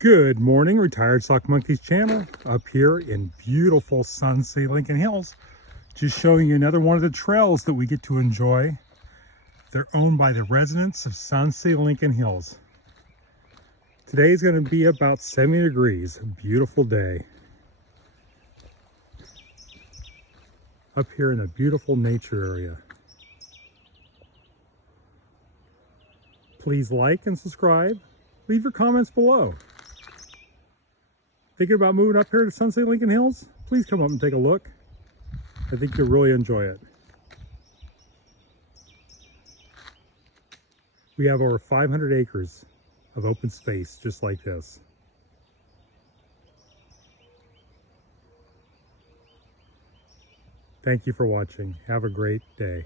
Good morning, Retired Sock Monkeys channel, up here in beautiful Sun City, Lincoln Hills. Just showing you another one of the trails that we get to enjoy. They're owned by the residents of Sun City, Lincoln Hills. Today is going to be about 70 degrees, a beautiful day. Up here in a beautiful nature area. Please like and subscribe. Leave your comments below. Thinking about moving up here to Sun City, Lincoln Hills? Please come up and take a look. I think you'll really enjoy it. We have over 500 acres of open space just like this. Thank you for watching. Have a great day.